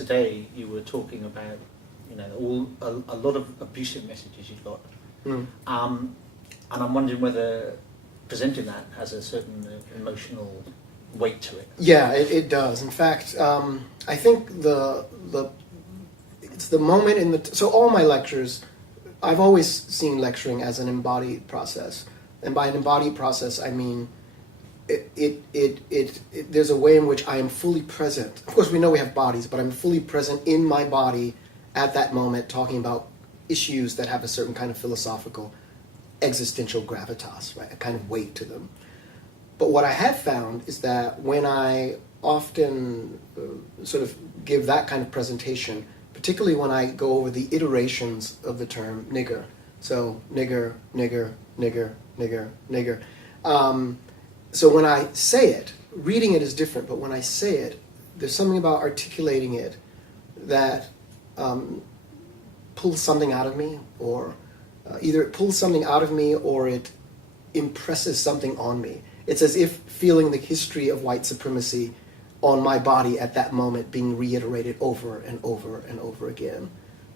today you were talking about, a lot of abusive messages you've got. And I'm wondering whether presenting that has a certain emotional weight to it. Yeah, it does. In fact, I think it's the moment in the... So all my lectures, I've always seen lecturing as an embodied process. And by an embodied process, I mean there's a way in which I am fully present. Of course, we know we have bodies, but I'm fully present in my body at that moment, talking about issues that have a certain kind of philosophical, existential gravitas, right? A kind of weight to them. But what I have found is that when I often sort of give that kind of presentation, particularly when I go over the iterations of the term nigger, so nigger, nigger, nigger, nigger, nigger. So when I say it, reading it is different, but when I say it, there's something about articulating it that pulls something out of me, or either it pulls something out of me or it impresses something on me. It's as if feeling the history of white supremacy on my body at that moment being reiterated over and over and over again,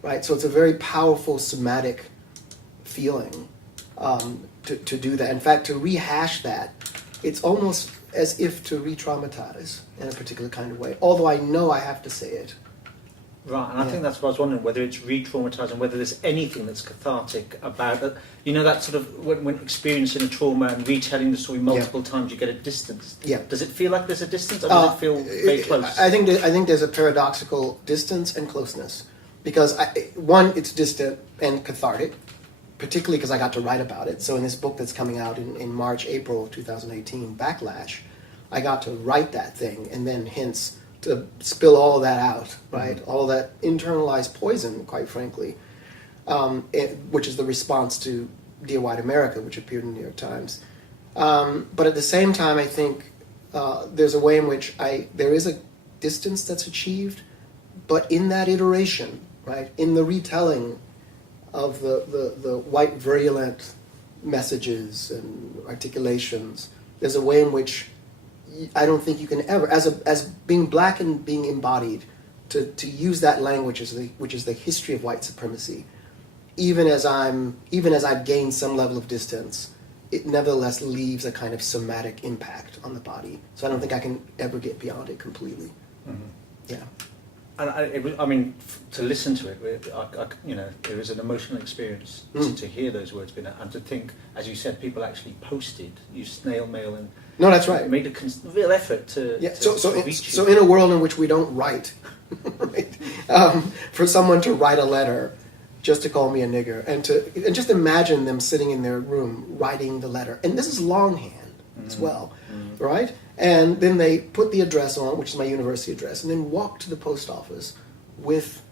right? So it's a very powerful somatic feeling to do that. In fact, to rehash that, it's almost as if to re-traumatize in a particular kind of way, although I know I have to say it. Right, and I think that's what I was wondering, whether it's re-traumatising, whether there's anything that's cathartic about it. That sort of, when experiencing a trauma and retelling the story multiple times, you get a distance. Yeah. Does it feel like there's a distance, or does it feel very close? I think there's a paradoxical distance and closeness. Because, one, it's distant and cathartic, particularly because I got to write about it. So in this book that's coming out in March, April of 2018, Backlash, I got to write that thing, and then hence to spill all that out, right? Mm-hmm. All that internalized poison, quite frankly, which is the response to Dear White America, which appeared in the New York Times. But at the same time, I think there's a way in which there is a distance that's achieved, but in that iteration, right, in the retelling of the white virulent messages and articulations, there's a way in which I don't think you can ever, as being black and being embodied, to use that language which is the history of white supremacy, even as I've gained some level of distance, it nevertheless leaves a kind of somatic impact on the body. So I don't think I can ever get beyond it completely. Mm-hmm. Yeah. And to listen to it, it was an emotional experience to hear those words being out, and to think, as you said, people actually posted, used snail mail, and no, that's right, made a real effort to. Yeah. So in a world in which we don't write, right, for someone to write a letter just to call me a nigger, and just imagine them sitting in their room writing the letter, and this is longhand as well, right? And then they put the address on, which is my university address, and then walk to the post office with,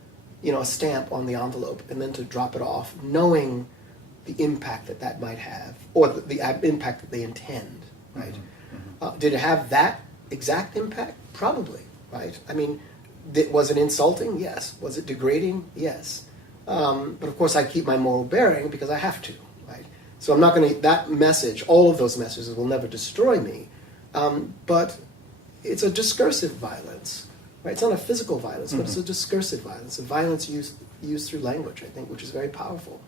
a stamp on the envelope, and then to drop it off, knowing the impact that might have, or the impact that they intend, right? Mm-hmm. Did it have that exact impact? Probably, right? Was it insulting? Yes. Was it degrading? Yes. But of course, I keep my moral bearing because I have to, right? So I'm not going to, that message, all of those messages will never destroy me. But it's a discursive violence, right? It's not a physical violence, but it's a discursive violence, a violence used through language, I think, which is very powerful.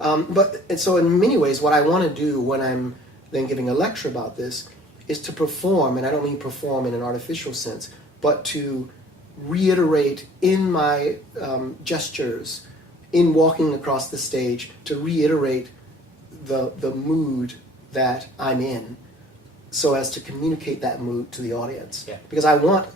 And so in many ways, what I want to do when I'm then giving a lecture about this is to perform, and I don't mean perform in an artificial sense, but to reiterate in my gestures, in walking across the stage, to reiterate the mood that I'm in, so as to communicate that mood to the audience. Yeah. Because I want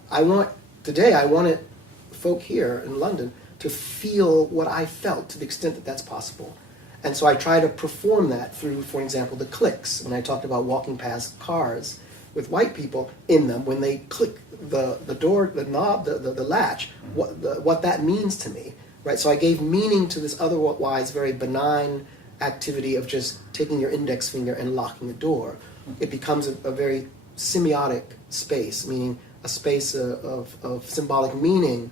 folk here in London to feel what I felt to the extent that that's possible. And so I try to perform that through, for example, the clicks. When I talked about walking past cars with white people in them, when they click the door, the knob, the latch, what that means to me, right? So I gave meaning to this otherwise very benign activity of just taking your index finger and locking a door. It becomes a very semiotic space, meaning a space of symbolic meaning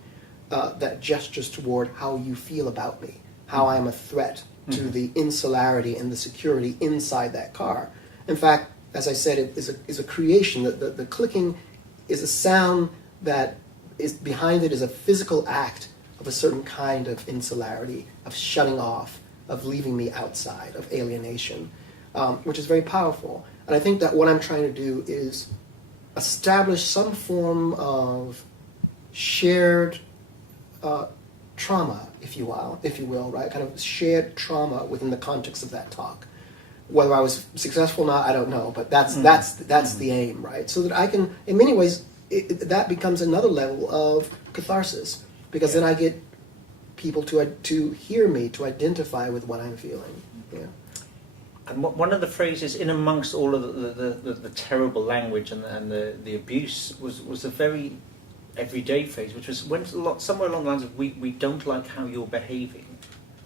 that gestures toward how you feel about me, how I am a threat to the insularity and the security inside that car. In fact, as I said, it is a creation. The clicking is a sound that is behind it is a physical act of a certain kind of insularity, of shutting off, of leaving me outside, of alienation, which is very powerful. And I think that what I'm trying to do is establish some form of shared trauma, if you will, right? Kind of shared trauma within the context of that talk. Whether I was successful or not, I don't know, but that's the aim, right? So that I can, in many ways, that becomes another level of catharsis, because then I get people to hear me, to identify with what I'm feeling. Yeah. And one of the phrases in amongst all of the terrible language and the abuse was a very everyday phrase, which went somewhere along the lines of we don't like how you're behaving.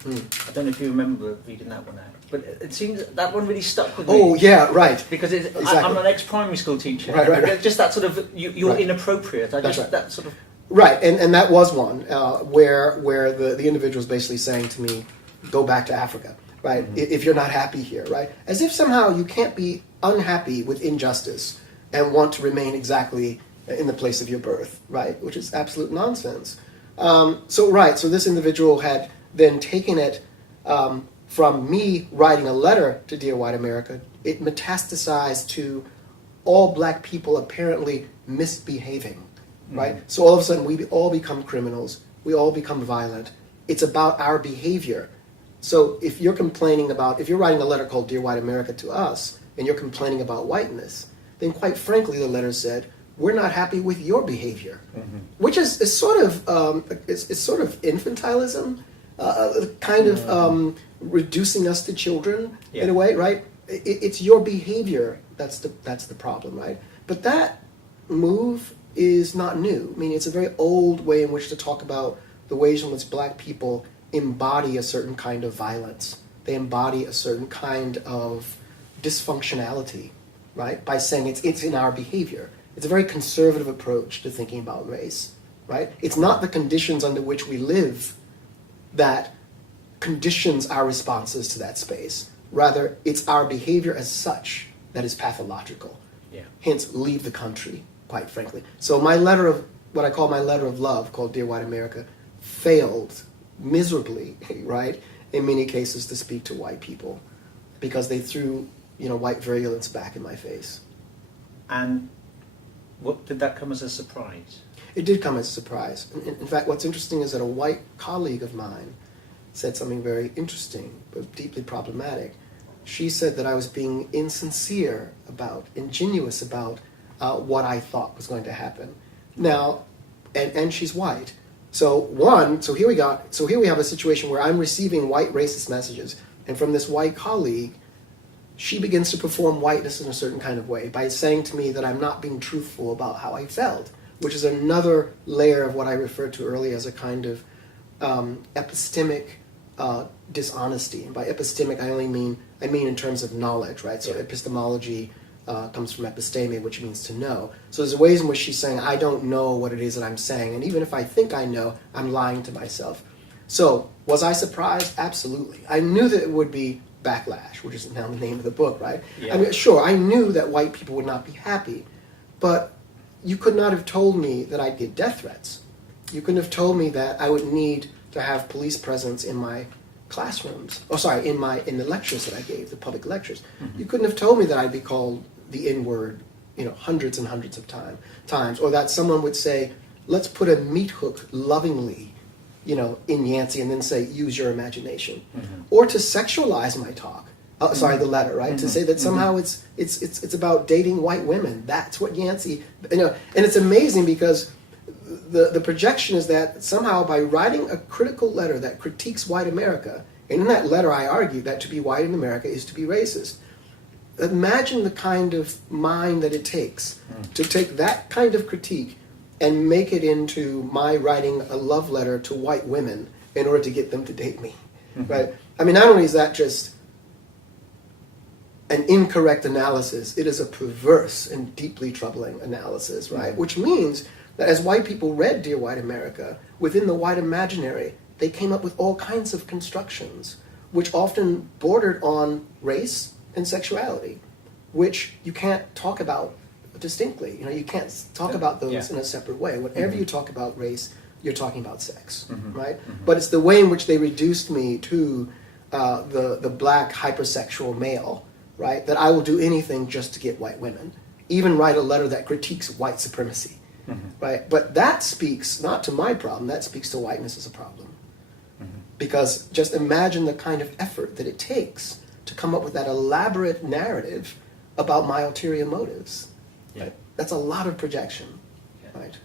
I don't know if you remember reading that one out, but it seems that one really stuck with me. Oh yeah, right. Because exactly. I'm an ex-primary school teacher. Right. Just that sort of you're right. inappropriate. That's right. That sort of. Right, and that was one where the individual's basically saying to me, "Go back to Africa." Right? Mm-hmm. If you're not happy here, right? As if somehow you can't be unhappy with injustice and want to remain exactly in the place of your birth, right? Which is absolute nonsense. So this individual had then taken it from me writing a letter to Dear White America. It metastasized to all black people apparently misbehaving, right? Mm-hmm. So all of a sudden we all become criminals. We all become violent. It's about our behavior. So if you're writing a letter called Dear White America to us, and you're complaining about whiteness, then quite frankly the letter said, we're not happy with your behavior, which is sort of infantilism, kind of reducing us to children in a way, right? It's your behavior that's the problem, right? But that move is not new. I mean, it's a very old way in which to talk about the ways in which black people embody a certain kind of violence. They embody a certain kind of dysfunctionality, right? By saying it's in our behavior. It's a very conservative approach to thinking about race, right? It's not the conditions under which we live that conditions our responses to that space. Rather, it's our behavior as such that is pathological. Yeah. Hence, leave the country, quite frankly. So what I call my letter of love, called Dear White America, failed miserably, right, in many cases to speak to white people, because they threw, white virulence back in my face. And did that come as a surprise? It did come as a surprise. In fact, what's interesting is that a white colleague of mine said something very interesting, but deeply problematic. She said that I was being ingenuous about what I thought was going to happen. Now, and she's white. So here we have a situation where I'm receiving white racist messages, and from this white colleague, she begins to perform whiteness in a certain kind of way by saying to me that I'm not being truthful about how I felt, which is another layer of what I referred to earlier as a kind of epistemic dishonesty. And by epistemic, I mean in terms of knowledge, right? So epistemology comes from episteme, which means to know. So there's ways in which she's saying, I don't know what it is that I'm saying, and even if I think I know, I'm lying to myself. So was I surprised? Absolutely. I knew that it would be backlash, which is now the name of the book, right? Yeah. I mean, sure, I knew that white people would not be happy, but you could not have told me that I'd get death threats. You couldn't have told me that I would need to have police presence in my classrooms. In the lectures that I gave, the public lectures. Mm-hmm. You couldn't have told me that I'd be called the N-word, hundreds and hundreds of times, or that someone would say, let's put a meat hook lovingly, in Yancy, and then say, use your imagination. Mm-hmm. Or to sexualize my talk. The letter, right? Mm-hmm. To say that somehow it's about dating white women. That's what Yancy, and it's amazing because the projection is that somehow by writing a critical letter that critiques white America, and in that letter I argue that to be white in America is to be racist. Imagine the kind of mind that it takes to take that kind of critique and make it into my writing a love letter to white women in order to get them to date me, right? I mean, not only is that just an incorrect analysis, it is a perverse and deeply troubling analysis, right? Which means that as white people read Dear White America, within the white imaginary, they came up with all kinds of constructions, which often bordered on race and sexuality, which you can't talk about distinctly. You can't talk about those in a separate way. Whenever you talk about race, you're talking about sex, right? But it's the way in which they reduced me to the black hypersexual male, right? That I will do anything just to get white women, even write a letter that critiques white supremacy, right? But that speaks not to my problem, that speaks to whiteness as a problem. Because just imagine the kind of effort that it takes to come up with that elaborate narrative about my ulterior motives. Yeah. Right? That's a lot of projection, right?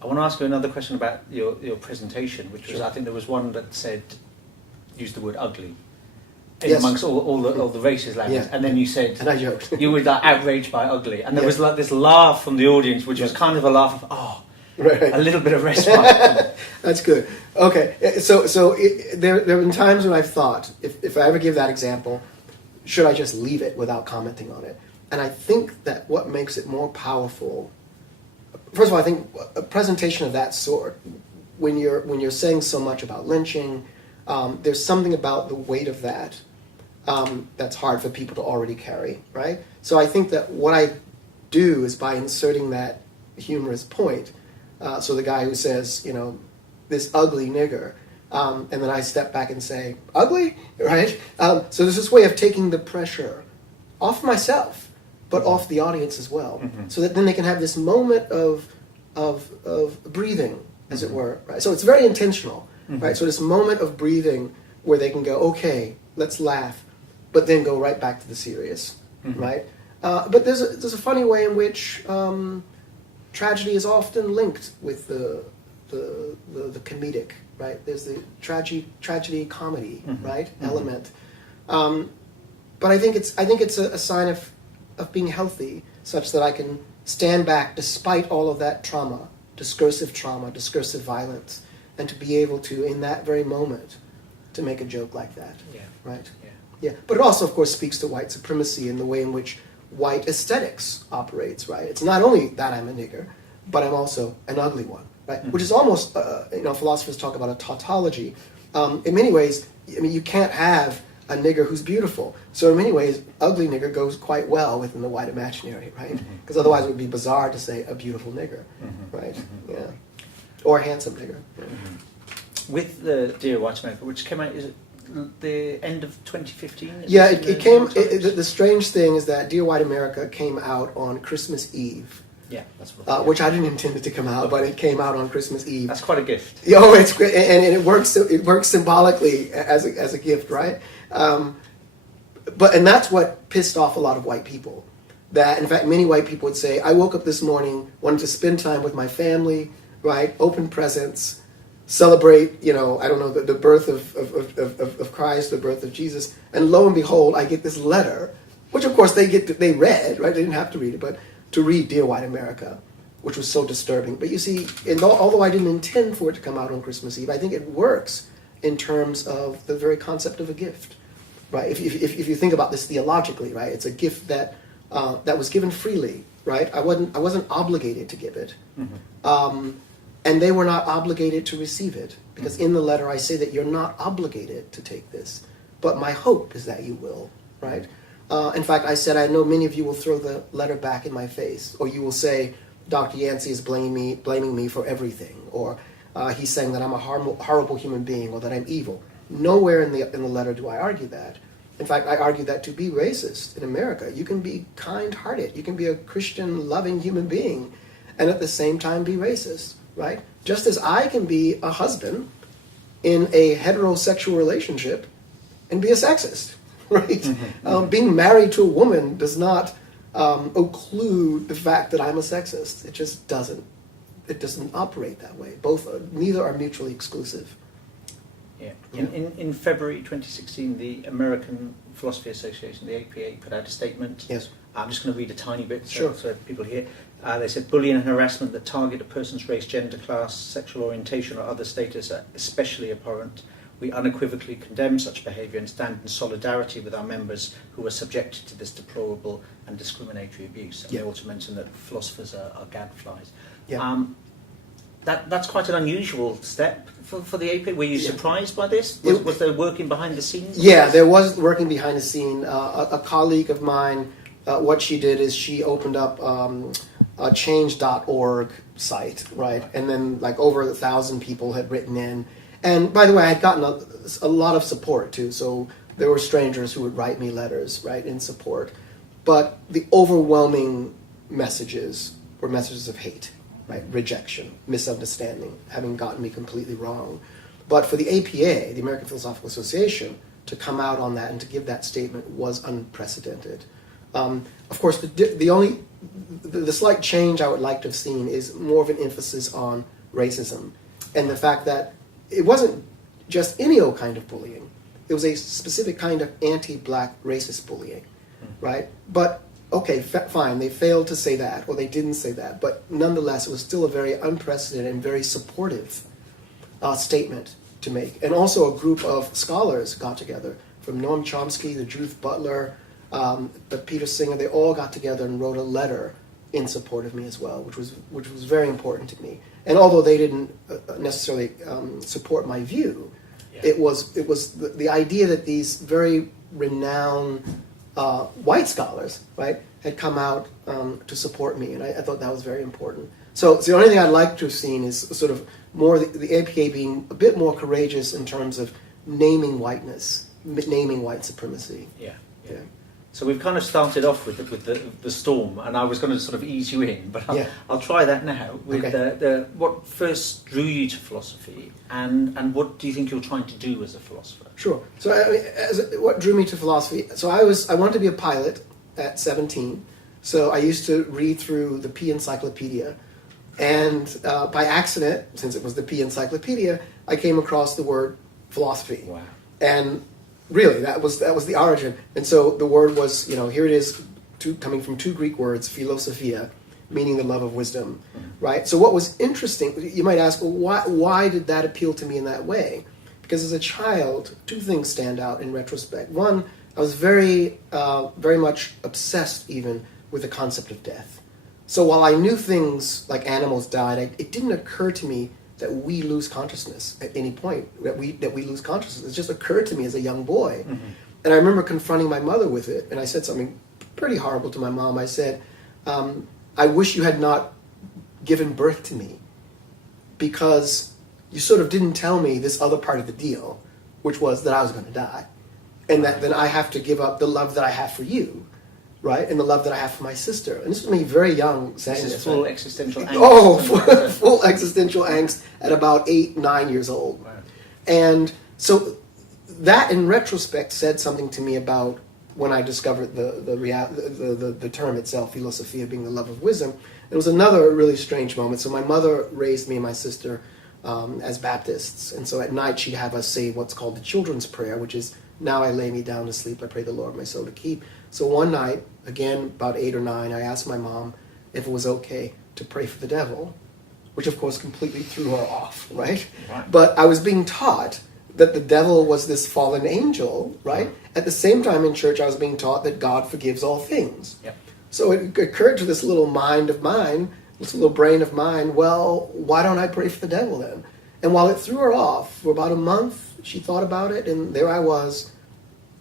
I want to ask you another question about your presentation, which was, I think there was one that said, used the word ugly amongst all the races, languages, and then you said, and I joked, you were like outraged by ugly, and there was like this laugh from the audience, which was kind of a laugh of, right. a little bit of respite. That's good. Okay, so there have been times when I've thought, if I ever give that example, should I just leave it without commenting on it? And I think that what makes it more powerful, first of all, I think a presentation of that sort, when you're saying so much about lynching, there's something about the weight of that that's hard for people to already carry, right? So I think that what I do is by inserting that humorous point, so the guy who says, this ugly nigger, and then I step back and say, ugly, right? So there's this way of taking the pressure off myself, but off the audience as well, so that then they can have this moment of breathing, as it were, right? So it's very intentional, right? So this moment of breathing where they can go, okay, let's laugh, but then go right back to the serious, right? But there's a funny way in which tragedy is often linked with the comedic, right? There's the tragedy comedy, right? Element. But I think it's a sign of being healthy, such that I can stand back despite all of that trauma, discursive violence, and to be able to, in that very moment, to make a joke like that, right? Yeah. But it also, of course, speaks to white supremacy and the way in which white aesthetics operates, right? It's not only that I'm a nigger, but I'm also an ugly one, right? Which is almost, philosophers talk about a tautology. In many ways, you can't have a nigger who's beautiful. So in many ways, ugly nigger goes quite well within the white imaginary, right? Because otherwise it would be bizarre to say a beautiful nigger, right? Yeah. Or a handsome nigger. With the Dear White America, which came out, is it the end of 2015? Yeah, it came, the strange thing is that Dear White America came out on Christmas Eve. Yeah, that's what which I didn't intend it to come out, but it came out on Christmas Eve. That's quite a gift. It's great, and it works. It works symbolically as a gift, right? And that's what pissed off a lot of white people. That, in fact, many white people would say, "I woke up this morning, wanted to spend time with my family, right? Open presents, celebrate, I don't know, the birth of Christ, the birth of Jesus, and lo and behold, I get this letter, which of course they read, right? They didn't have to read it, but to read Dear White America, which was so disturbing. But you see, although I didn't intend for it to come out on Christmas Eve, I think it works in terms of the very concept of a gift, right? If you think about this theologically, right, it's a gift that was given freely, right? I wasn't obligated to give it, and they were not obligated to receive it, because in the letter I say that you're not obligated to take this, but my hope is that you will, right? In fact, I said, I know many of you will throw the letter back in my face, or you will say, Dr. Yancy is blaming me for everything, or he's saying that I'm a horrible human being, or that I'm evil. Nowhere in the letter do I argue that. In fact, I argue that to be racist in America, you can be kind-hearted, you can be a Christian, loving human being, and at the same time be racist, right? Just as I can be a husband in a heterosexual relationship and be a sexist. Right? Being married to a woman does not occlude the fact that I'm a sexist. It just doesn't. It doesn't operate that way. Neither are mutually exclusive. Yeah. In February 2016, the American Philosophy Association, the APA, put out a statement. Yes. I'm just going to read a tiny bit so people hear. They said, bullying and harassment that target a person's race, gender, class, sexual orientation, or other status are especially abhorrent. We unequivocally condemn such behaviour and stand in solidarity with our members who are subjected to this deplorable and discriminatory abuse. And they also mentioned that philosophers are gadflies. Yeah. That's quite an unusual step for the AP. Were you surprised by this? Was there working behind the scenes? Yeah, there was working behind the scene. A colleague of mine what she did is she opened up a change.org site, right? And then like over 1,000 people had written in. And by the way, I had gotten a lot of support too. So there were strangers who would write me letters, right, in support. But the overwhelming messages were messages of hate, right? Rejection, misunderstanding, having gotten me completely wrong. But for the APA, the American Philosophical Association, to come out on that and to give that statement was unprecedented. Of course, the slight change I would like to have seen is more of an emphasis on racism and the fact that it wasn't just any old kind of bullying. It was a specific kind of anti-black racist bullying, right? But, okay, fine, they failed to say that, or they didn't say that, but nonetheless, it was still a very unprecedented and very supportive statement to make. And also a group of scholars got together, from Noam Chomsky, the Judith Butler, but Peter Singer, they all got together and wrote a letter in support of me as well, which was very important to me. And although they didn't necessarily support my view, it was the idea that these very renowned white scholars, right, had come out to support me, and I thought that was very important. So the only thing I'd like to have seen is sort of more the APA being a bit more courageous in terms of naming whiteness, naming white supremacy. Yeah. So we've kind of started off with the storm, and I was going to sort of ease you in, but I'll try that now. With what first drew you to philosophy, and what do you think you're trying to do as a philosopher? Sure. So what drew me to philosophy? So I wanted to be a pilot at 17. So I used to read through the P Encyclopedia, and by accident, since it was the P Encyclopedia, I came across the word philosophy. Wow. And really, that was the origin. And so the word was, here it is, coming from two Greek words, philosophia, meaning the love of wisdom, right? So what was interesting, you might ask, well, why did that appeal to me in that way? Because as a child, two things stand out in retrospect. One, I was very, very much obsessed even with the concept of death. So while I knew things like animals died, it didn't occur to me that we lose consciousness at any point, that we lose consciousness. It just occurred to me as a young boy. Mm-hmm. And I remember confronting my mother with it, and I said something pretty horrible to my mom. I said, I wish you had not given birth to me, because you sort of didn't tell me this other part of the deal, which was that I was going to die, and that then I have to give up the love that I have for you, right, and the love that I have for my sister. And this was me very young saying this. This is full existential angst. Oh, full existential angst at about 8, 9 years old. Wow. And so that, in retrospect, said something to me about when I discovered the term itself, philosophia, being the love of wisdom. It was another really strange moment. So my mother raised me and my sister as Baptists. And so at night she'd have us say what's called the children's prayer, which is, now I lay me down to sleep, I pray the Lord my soul to keep. So one night, again, about 8 or 9, I asked my mom if it was okay to pray for the devil, which of course completely threw her off, right? But I was being taught that the devil was this fallen angel, right? At the same time in church, I was being taught that God forgives all things. Yep. So it occurred to this little mind of mine, this little brain of mine, well, why don't I pray for the devil then? And while it threw her off, for about a month, she thought about it, and there I was,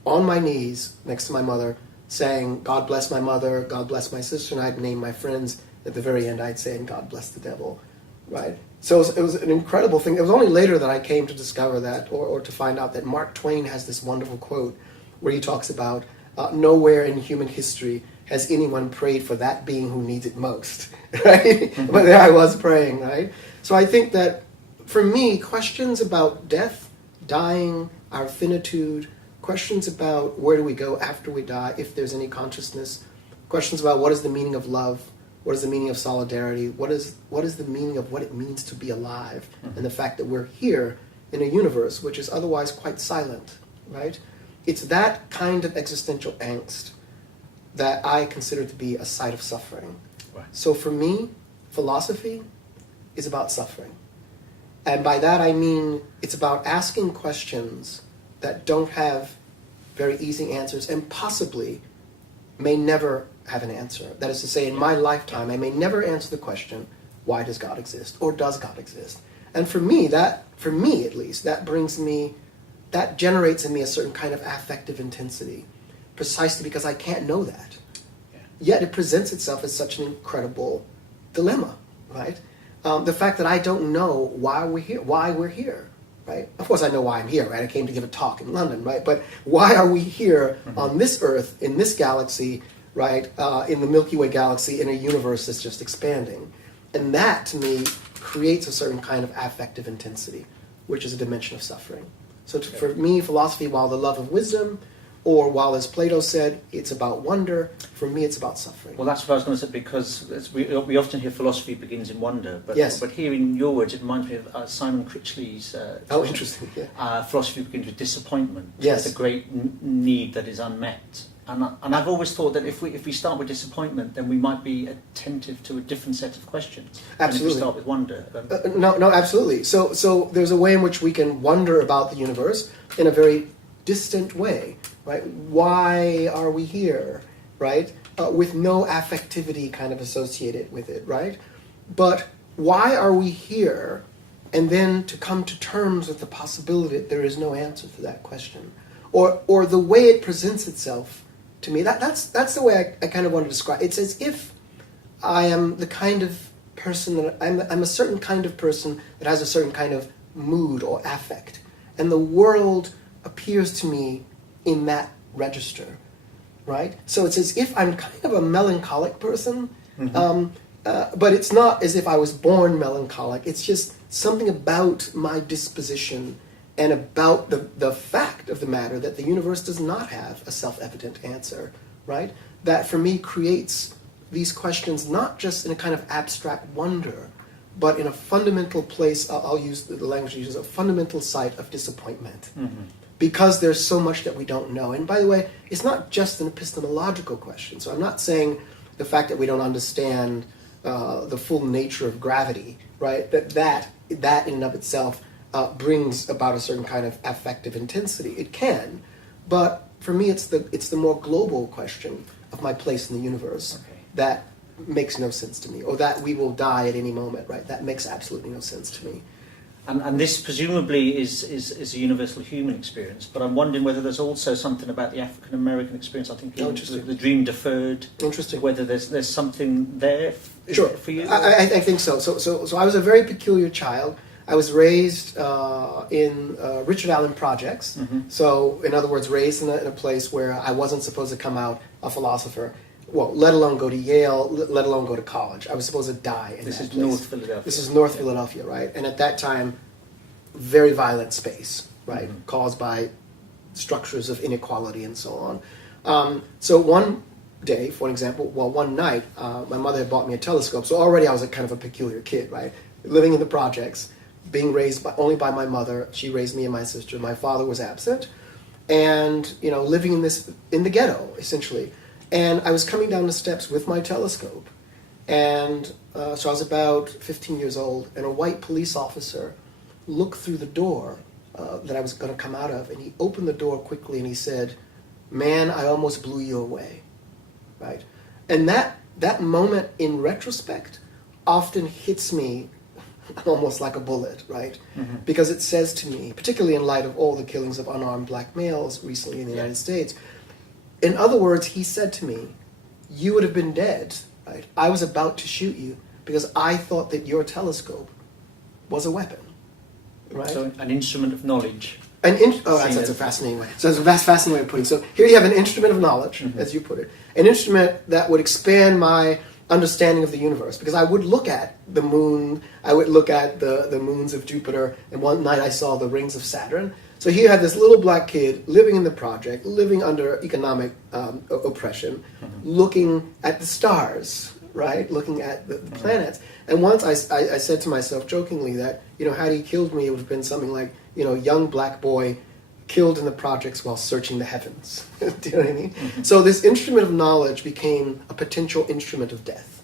on my knees next to my mother, saying, God bless my mother, God bless my sister, and I'd name my friends. At the very end, I'd say, and God bless the devil, right? So it was an incredible thing. It was only later that I came to discover that, or to find out that Mark Twain has this wonderful quote where he talks about, nowhere in human history has anyone prayed for that being who needs it most, right? Mm-hmm. But there I was praying, right? So I think that, for me, questions about death, dying, our finitude, questions about where do we go after we die, if there's any consciousness, questions about what is the meaning of love, what is the meaning of solidarity, what is the meaning of what it means to be alive, and the fact that we're here in a universe which is otherwise quite silent, right? It's that kind of existential angst that I consider to be a site of suffering. Right. So for me, philosophy is about suffering. And by that I mean it's about asking questions that don't have very easy answers and possibly may never have an answer. That is to say, in my lifetime, I may never answer the question, why does God exist? Or does God exist? And for me at least, that generates in me a certain kind of affective intensity, precisely because I can't know that. Yeah. yet it presents itself as such an incredible dilemma, right? The fact that I don't know why we're here, right? Of course I know why I'm here, right? I came to give a talk in London, right? But why are we here on this Earth, in this galaxy, right? In the Milky Way galaxy, in a universe that's just expanding? And that, to me, creates a certain kind of affective intensity, which is a dimension of suffering. So for me, philosophy, while the love of wisdom, or while, as Plato said, it's about wonder, for me it's about suffering. Well, that's what I was going to say, because we often hear philosophy begins in wonder, but, yes. but here in your words, it reminds me of Simon Critchley's interesting. Yeah. Philosophy begins with disappointment. Yes. The great need that is unmet. And I've always thought that if we start with disappointment, then we might be attentive to a different set of questions. Absolutely. And if we start with wonder. No, absolutely. So there's a way in which we can wonder about the universe in a very distant way, right? Why are we here, right? With no affectivity kind of associated with it, right? But why are we here? And then to come to terms with the possibility that there is no answer to that question, or the way it presents itself. To me, that's the way I kind of want to describe it. It's as if I am the kind of person that I'm a certain kind of person that has a certain kind of mood or affect, and the world appears to me in that register, right? So it's as if I'm kind of a melancholic person, but it's not as if I was born melancholic. It's just something about my disposition and about the fact of the matter that the universe does not have a self-evident answer, right? That for me creates these questions not just in a kind of abstract wonder, but in a fundamental place. I'll use the language uses, a fundamental site of disappointment. Because there's so much that we don't know. And by the way, it's not just an epistemological question. So I'm not saying the fact that we don't understand the full nature of gravity, right? That in and of itself brings about a certain kind of affective intensity. It can, but for me, it's the more global question of my place in the universe that makes no sense to me, or that we will die at any moment, right? That makes absolutely no sense to me. And this presumably is a universal human experience, but I'm wondering whether there's also something about the African American experience. I think the dream deferred. Interesting. Whether there's something there for you. I think so. So I was a very peculiar child. I was raised in Richard Allen projects. So in other words, raised in a place where I wasn't supposed to come out a philosopher. Well, let alone go to Yale, let alone go to college. I was supposed to die in that place. This is North Philadelphia. This is North Philadelphia, right? And at that time, very violent space, right? Caused by structures of inequality and so on. So one day, for example, one night, my mother had bought me a telescope. So already I was a kind of a peculiar kid, right? Living in the projects, being raised only by my mother. She raised me and my sister. My father was absent. And, living in the ghetto, essentially. And I was coming down the steps with my telescope. And so I was about 15 years old, and a white police officer looked through the door that I was going to come out of, and he opened the door quickly and he said, "Man, I almost blew you away." Right? And that moment in retrospect often hits me almost like a bullet, right? Because it says to me, particularly in light of all the killings of unarmed black males recently in the United States, in other words, he said to me, "You would have been dead, right? I was about to shoot you because I thought that your telescope was a weapon." Right? So an instrument of knowledge. That's a fascinating way. So it's a fascinating way of putting it. So here you have an instrument of knowledge, as you put it. An instrument that would expand my understanding of the universe. Because I would look at the moon, I would look at the moons of Jupiter, and one night I saw the rings of Saturn. So here you had this little black kid living in the project, living under economic oppression, looking at the stars, right? Looking at the planets. And once I said to myself jokingly that, had he killed me, it would have been something like, young black boy killed in the projects while searching the heavens. Do you know what I mean? So this instrument of knowledge became a potential instrument of death,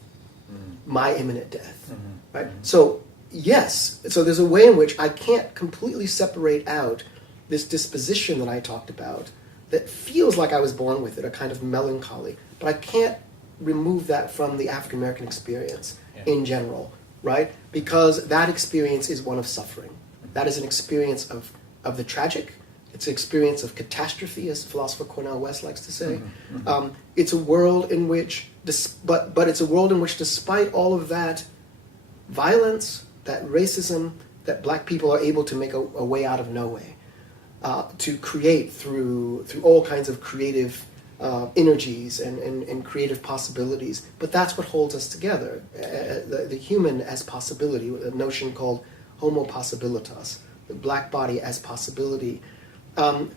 my imminent death, right? So yes, so there's a way in which I can't completely separate out this disposition that I talked about that feels like I was born with it, a kind of melancholy, but I can't remove that from the African American experience in general, right? Because that experience is one of suffering. That is an experience of the tragic. It's an experience of catastrophe, as philosopher Cornel West likes to say. It's a world in which but it's a world in which, despite all of that violence, that racism, that black people are able to make a way out of no way, to create through all kinds of creative energies and creative possibilities. But that's what holds us together, the human as possibility, a notion called homo possibilitas, the black body as possibility.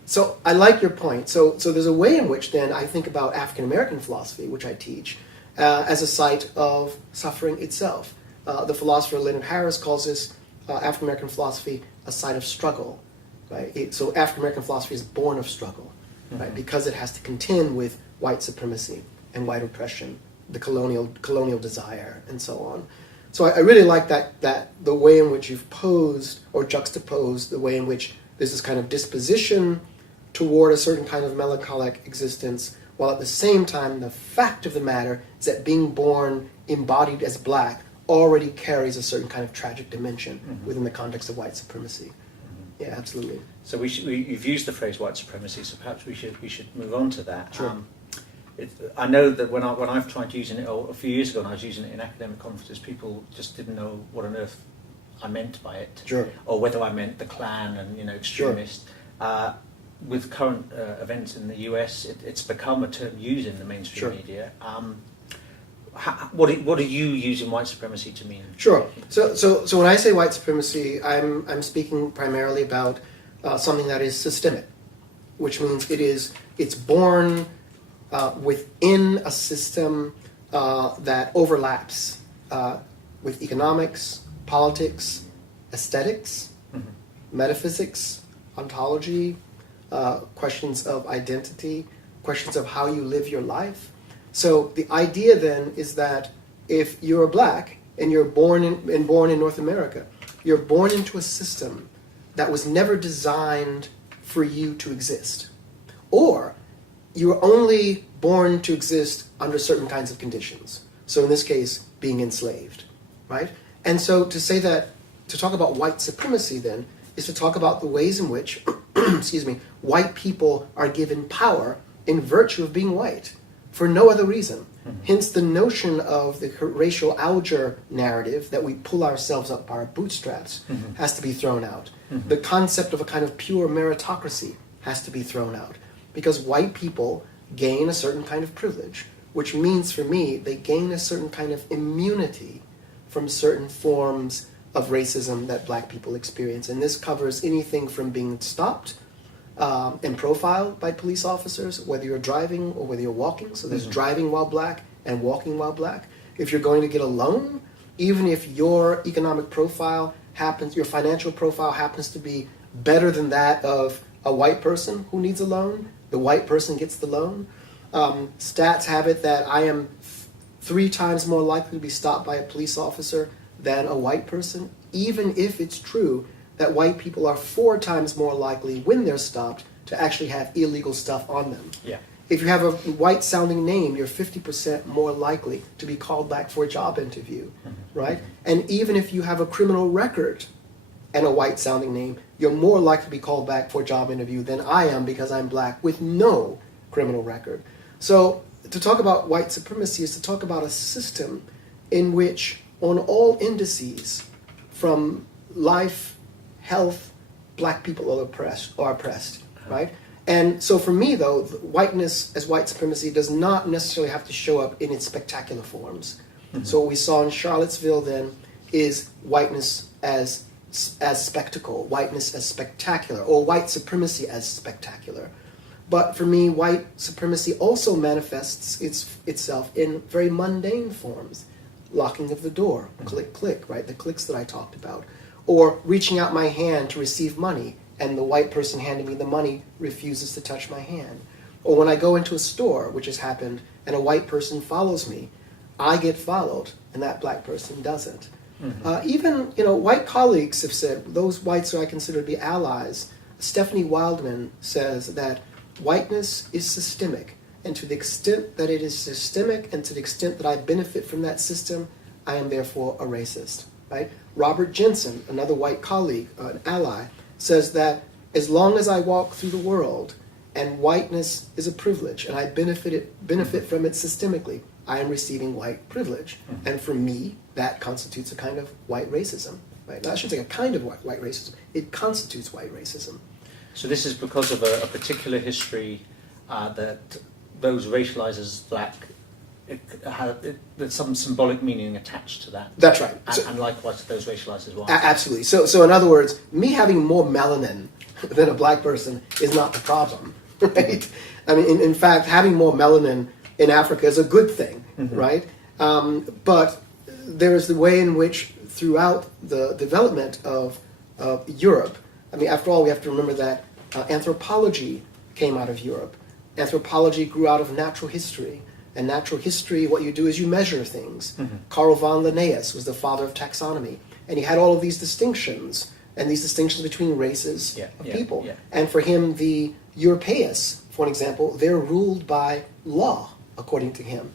So I like your point. So there's a way in which then I think about African American philosophy, which I teach, as a site of suffering itself. The philosopher Leonard Harris calls this African American philosophy a site of struggle. Right? So African American philosophy is born of struggle, right? Because it has to contend with white supremacy and white oppression, the colonial desire, and so on. So I really like that the way in which you've posed or juxtaposed the way in which there's this kind of disposition toward a certain kind of melancholic existence, while at the same time the fact of the matter is that being born embodied as black already carries a certain kind of tragic dimension within the context of white supremacy. Yeah, absolutely. So you've used the phrase white supremacy, so perhaps we should move on to that. Sure. I know that when I've tried using it, or a few years ago when I was using it in academic conferences, people just didn't know what on earth I meant by it, Sure. or whether I meant the Klan and extremist. Sure. With current events in the US, it's become a term used in the mainstream Sure. media. What are you using white supremacy to mean? Sure. So when I say white supremacy, I'm speaking primarily about something that is systemic, which means it's born within a system that overlaps with economics, politics, aesthetics, metaphysics, ontology, questions of identity, questions of how you live your life. So the idea then is that if you're black and you're born in North America, you're born into a system that was never designed for you to exist. Or you're only born to exist under certain kinds of conditions. So in this case, being enslaved, right? And so to talk about white supremacy then is to talk about the ways in which, white people are given power in virtue of being white, for no other reason. Hence the notion of the racial alger narrative that we pull ourselves up by our bootstraps has to be thrown out. The concept of a kind of pure meritocracy has to be thrown out. Because white people gain a certain kind of privilege, which means for me they gain a certain kind of immunity from certain forms of racism that black people experience. And this covers anything from being stopped and profiled by police officers, whether you're driving or whether you're walking. So there's driving while black and walking while black. If you're going to get a loan, even if your economic profile your financial profile happens to be better than that of a white person who needs a loan, the white person gets the loan. Stats have it that I am 3 times more likely to be stopped by a police officer than a white person, even if it's true that white people are 4 times more likely when they're stopped to actually have illegal stuff on them. Yeah. If you have a white-sounding name, you're 50% more likely to be called back for a job interview, right? And even if you have a criminal record and a white-sounding name, you're more likely to be called back for a job interview than I am because I'm black with no criminal record. So to talk about white supremacy is to talk about a system in which on all indices, from life, health, black people are oppressed, right? And so for me, though, whiteness as white supremacy does not necessarily have to show up in its spectacular forms. So what we saw in Charlottesville then is whiteness as spectacle, whiteness as spectacular, or white supremacy as spectacular. But for me, white supremacy also manifests itself in very mundane forms. Locking of the door, click, click, right? The clicks that I talked about. Or reaching out my hand to receive money, and the white person handing me the money refuses to touch my hand. Or when I go into a store, which has happened, and a white person follows me, I get followed, and that black person doesn't. Even, white colleagues have said, those whites who I consider to be allies, Stephanie Wildman says that whiteness is systemic, and to the extent that it is systemic and to the extent that I benefit from that system, I am therefore a racist, right? Robert Jensen, another white colleague, an ally, says that as long as I walk through the world and whiteness is a privilege and I benefit from it systemically, I am receiving white privilege. And for me, that constitutes a kind of white racism. Right? Now, I shouldn't say a kind of white racism. It constitutes white racism. So this is because of a particular history that those racialized as black, there's some symbolic meaning attached to that. That's right. And likewise to those racialized as white. Absolutely. So in other words, me having more melanin than a black person is not the problem, right? I mean, in fact, having more melanin in Africa is a good thing, right? But there's the way in which throughout the development of Europe, I mean, after all, we have to remember that anthropology came out of Europe. Anthropology grew out of natural history. And natural history, what you do is you measure things. Carl von Linnaeus was the father of taxonomy. And he had all of these distinctions, and these distinctions between races of people. Yeah. And for him, the Europeans, for example, they're ruled by law, according to him.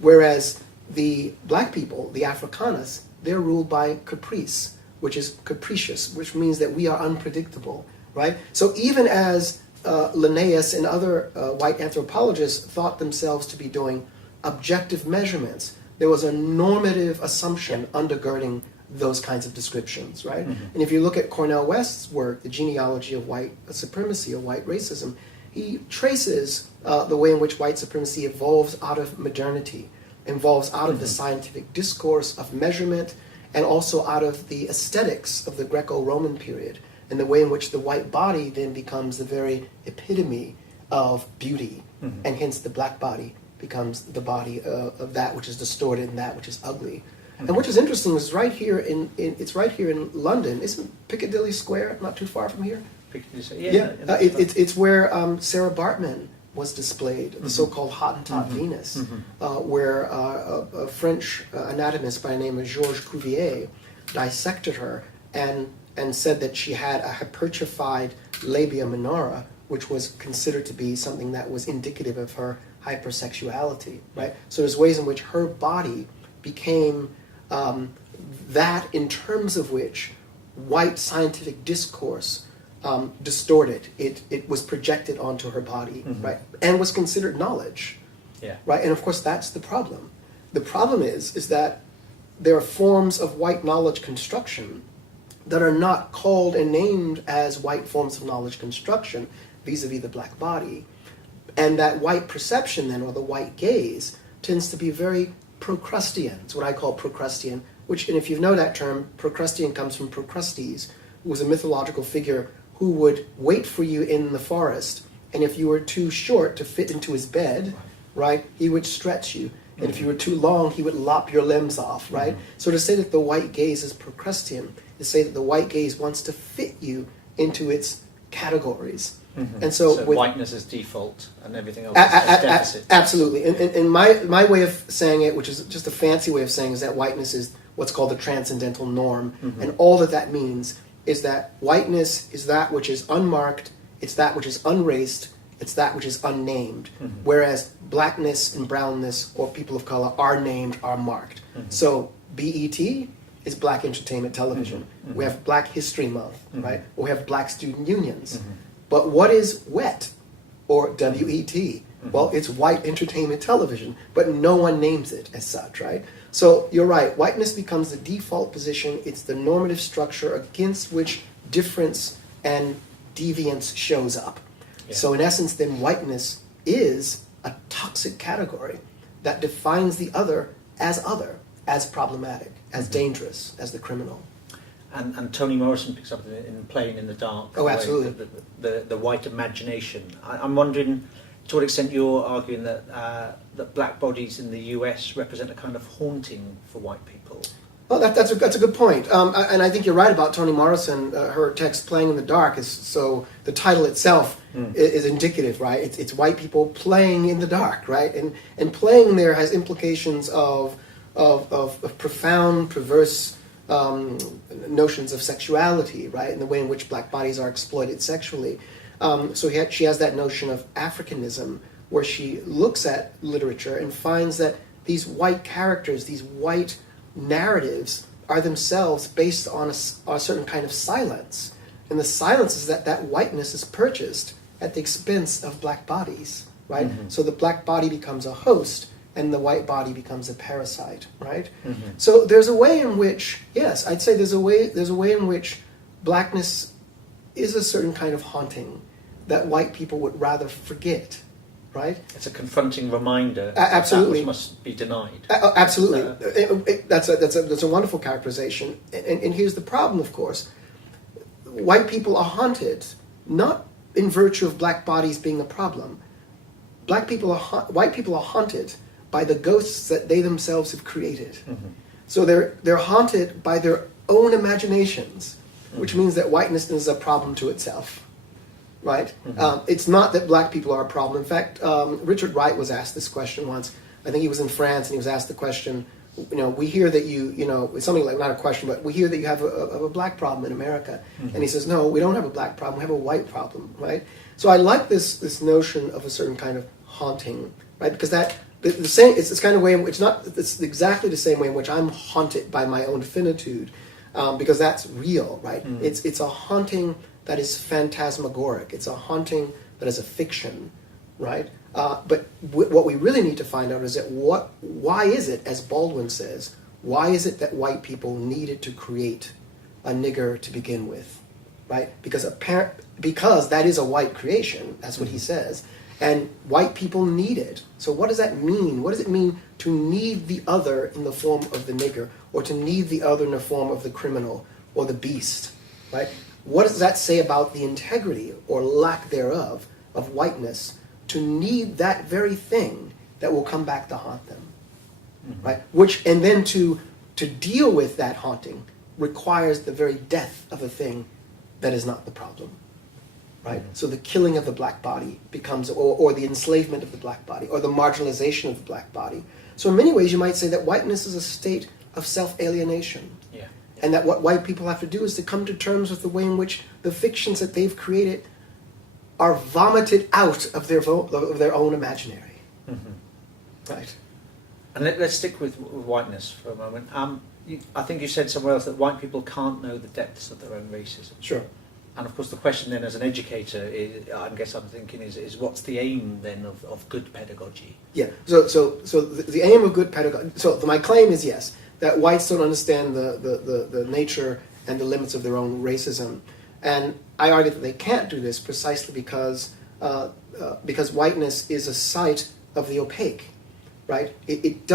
Whereas the black people, the Afrikaners, they're ruled by caprice, which is capricious, which means that we are unpredictable, right? So even as Linnaeus and other white anthropologists thought themselves to be doing objective measurements, there was a normative assumption undergirding those kinds of descriptions, right? And if you look at Cornel West's work, The Genealogy of White Supremacy or White Racism, he traces the way in which white supremacy evolves out of modernity, evolves out of the scientific discourse of measurement, and also out of the aesthetics of the Greco-Roman period, and the way in which the white body then becomes the very epitome of beauty, and hence the black body becomes the body of that which is distorted and that which is ugly. And what is interesting is right here it's right here in London. Isn't Piccadilly Square not too far from here? It's where Sarah Bartman was displayed, the so-called Hottentot Venus, where a French anatomist by the name of Georges Cuvier dissected her and said that she had a hypertrophied labia minora, which was considered to be something that was indicative of her hypersexuality, right? So there's ways in which her body became that in terms of which white scientific discourse distorted. It was projected onto her body, right? And was considered knowledge, right? And of course, that's the problem. The problem is that there are forms of white knowledge construction that are not called and named as white forms of knowledge construction vis-a-vis the black body. And that white perception then, or the white gaze, tends to be very procrustean. It's what I call procrustean, which, and if you know that term, procrustean comes from Procrustes, who was a mythological figure who would wait for you in the forest, and if you were too short to fit into his bed, right, he would stretch you. And if you were too long, he would lop your limbs off, right? So to say that the white gaze is procrustean, to say that the white gaze wants to fit you into its categories. And so with whiteness is default and everything else is deficit. Absolutely. And my way of saying it, which is just a fancy way of saying, is that whiteness is what's called the transcendental norm. And all that means is that whiteness is that which is unmarked, it's that which is unraced, it's that which is unnamed. Whereas blackness and brownness, or people of color, are named, are marked. So BET is Black Entertainment Television. We have Black History Month, right? Or we have Black Student Unions. But what is WET, or WET? Well, it's White Entertainment Television, but no one names it as such, right? So you're right, whiteness becomes the default position. It's the normative structure against which difference and deviance shows up. So in essence, then whiteness is a toxic category that defines the other, as problematic, as dangerous, as the criminal. And Toni Morrison picks up in Playing in the Dark. Oh, absolutely. The white imagination. I'm wondering, to what extent you're arguing that black bodies in the US represent a kind of haunting for white people. Well, that's a good point. And I think you're right about Toni Morrison. Her text, Playing in the Dark, is so the title itself is indicative, right? It's white people playing in the dark, right? And playing there has implications of profound, perverse notions of sexuality, right? And the way in which black bodies are exploited sexually. So she has that notion of Africanism, where she looks at literature and finds that these white characters, these white narratives, are themselves based on a certain kind of silence. And the silence is that whiteness is purchased at the expense of black bodies, right? So the black body becomes a host, and the white body becomes a parasite, right? Mm-hmm. So there's a way in which, yes, I'd say there's a way in which blackness is a certain kind of haunting that white people would rather forget, right? It's a confronting reminder absolutely. that must be denied. Absolutely. That's a wonderful characterization. And here's the problem, of course. White people are haunted, not in virtue of black bodies being a problem. White people are haunted by the ghosts that they themselves have created. Mm-hmm. So they're haunted by their own imaginations, which means that whiteness is a problem to itself, right? Mm-hmm. It's not that black people are a problem. In fact, Richard Wright was asked this question once. I think he was in France, and he was asked the question, we hear that it's something like, not a question, but we hear that you have a black problem in America. Mm-hmm. And he says, no, we don't have a black problem, we have a white problem, right? So I like this notion of a certain kind of haunting, right? Because the same, it's this kind of way, it's exactly the same way in which I'm haunted by my own finitude, because that's real, right? Mm. It's a haunting that is phantasmagoric. It's a haunting that is a fiction, right? But what we really need to find out is that why is it, as Baldwin says, why is it that white people needed to create a nigger to begin with, right? Because that is a white creation. That's what he says. And white people need it. So what does that mean? What does it mean to need the other in the form of the nigger, or to need the other in the form of the criminal or the beast, right? What does that say about the integrity or lack thereof of whiteness to need that very thing that will come back to haunt them, right? And then to deal with that haunting requires the very death of a thing that is not the problem. Right? So the killing of the black body becomes, or the enslavement of the black body, or the marginalization of the black body. So in many ways you might say that whiteness is a state of self-alienation. Yeah. And that what white people have to do is to come to terms with the way in which the fictions that they've created are vomited out of their own imaginary. Mm-hmm. Right. And let's stick with whiteness for a moment. I think you said somewhere else that white people can't know the depths of their own racism. Sure. And of course the question then as an educator is, I guess I'm thinking is what's the aim then of good pedagogy? Yeah, so the aim of good pedagogy, so my claim is yes, that whites don't understand the nature and the limits of their own racism. And I argue that they can't do this precisely because whiteness is a site of the opaque, right? It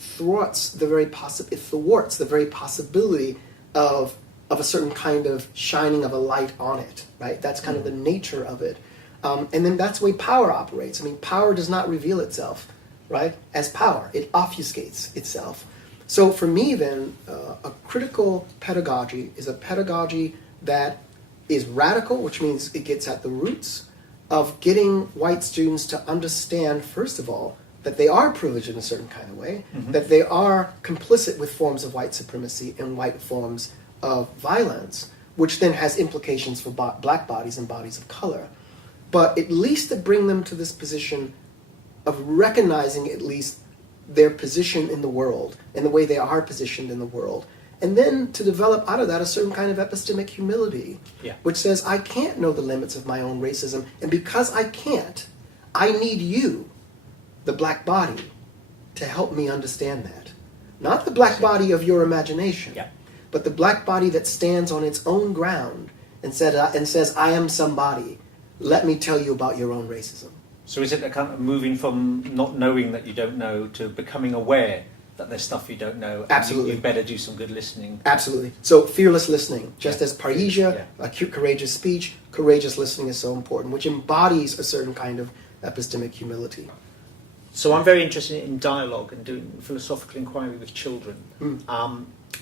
thwarts the very possibility of a certain kind of shining of a light on it, right? That's kind of the nature of it. And then that's the way power operates. I mean, power does not reveal itself, right, as power. It obfuscates itself. So for me then, a critical pedagogy is a pedagogy that is radical, which means it gets at the roots of getting white students to understand, first of all, that they are privileged in a certain kind of way, that they are complicit with forms of white supremacy and white forms of violence, which then has implications for black bodies and bodies of color. But at least to bring them to this position of recognizing at least their position in the world and the way they are positioned in the world. And then to develop out of that a certain kind of epistemic humility, which says, I can't know the limits of my own racism, and because I can't, I need you, the black body, to help me understand that. Not the black body of your imagination, but the black body that stands on its own ground and says, I am somebody. Let me tell you about your own racism. So is it a kind of moving from not knowing that you don't know to becoming aware that there's stuff you don't know? And Absolutely. You better do some good listening. Absolutely. So fearless listening, just as parrhesia, courageous speech, courageous listening is so important, which embodies a certain kind of epistemic humility. So I'm very interested in dialogue and doing philosophical inquiry with children.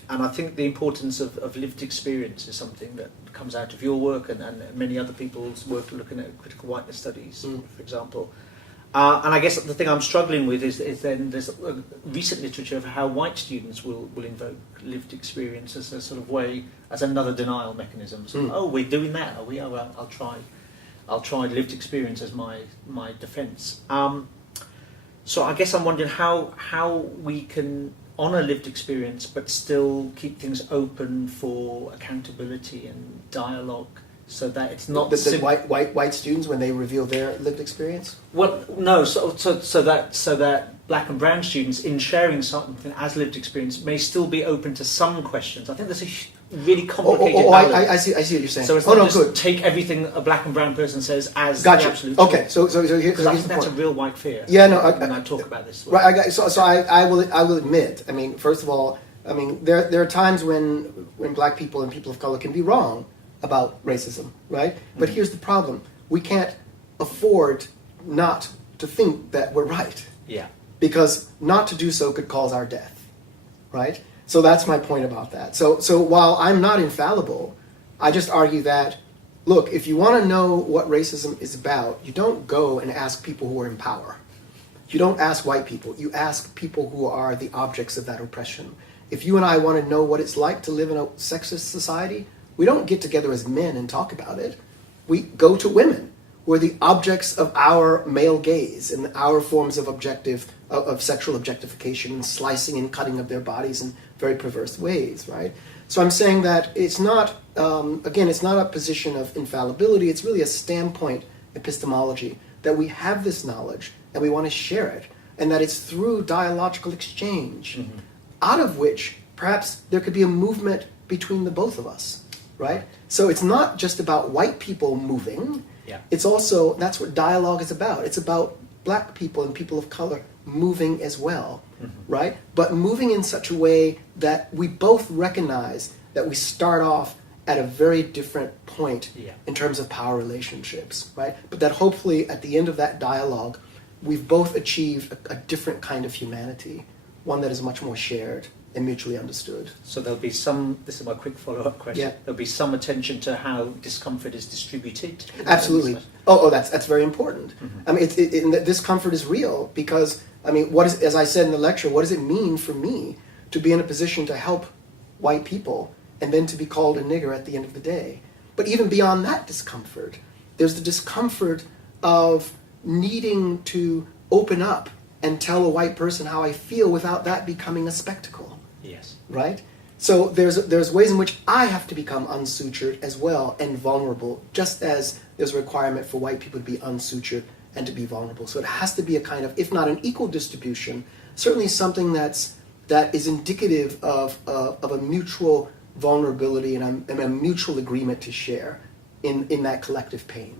And I think the importance of lived experience is something that comes out of your work and many other people's work looking at critical whiteness studies, for example. And I guess the thing I'm struggling with is then there's a recent literature of how white students will invoke lived experience as a sort of way, as another denial mechanism. So, oh, we're doing that, are we? Oh, well, I'll try lived experience as my defence. So I guess I'm wondering how we can honour lived experience but still keep things open for accountability and dialogue, so that it's not the white students when they reveal their lived experience. Well, no. So that black and brown students, in sharing something as lived experience, may still be open to some questions. I think there's a really complicated balance. I see what you're saying. So it's not just take everything a black and brown person says as the absolute truth. Okay, so here's Because I think the that's point. a real white fear. Yeah, no. When I talk about this. Right. I will admit. I mean, first of all, I mean there are times when black people and people of color can be wrong about racism, right? But here's the problem: we can't afford not to think that we're right. Yeah. Because not to do so could cause our death, right? So that's my point about that. So while I'm not infallible, I just argue that, look, if you want to know what racism is about, you don't go and ask people who are in power. You don't ask white people. You ask people who are the objects of that oppression. If you and I want to know what it's like to live in a sexist society, we don't get together as men and talk about it. We go to women, who are the objects of our male gaze and our forms of sexual objectification and slicing and cutting of their bodies in very perverse ways, right? So I'm saying that it's not, again, it's not a position of infallibility. It's really a standpoint epistemology that we have this knowledge and we want to share it, and that it's through dialogical exchange, out of which perhaps there could be a movement between the both of us, right? So it's not just about white people moving. Yeah. It's also, that's what dialogue is about. It's about black people and people of color moving as well, right? But moving in such a way that we both recognize that we start off at a very different point in terms of power relationships, right? But that hopefully at the end of that dialogue, we've both achieved a different kind of humanity, one that is much more shared and mutually understood. So there'll be some, this is my quick follow-up question, Yeah. there'll be some attention to how discomfort is distributed. Absolutely. That's very important. I mean, discomfort is real because, I mean, as I said in the lecture, what does it mean for me to be in a position to help white people and then to be called a nigger at the end of the day? But even beyond that discomfort, there's the discomfort of needing to open up and tell a white person how I feel without that becoming a spectacle. Yes. Right? So there's ways in which I have to become unsutured as well and vulnerable, just as there's a requirement for white people to be unsutured and to be vulnerable. So it has to be a kind of, if not an equal distribution, certainly something that is indicative of a mutual vulnerability and a mutual agreement to share in that collective pain.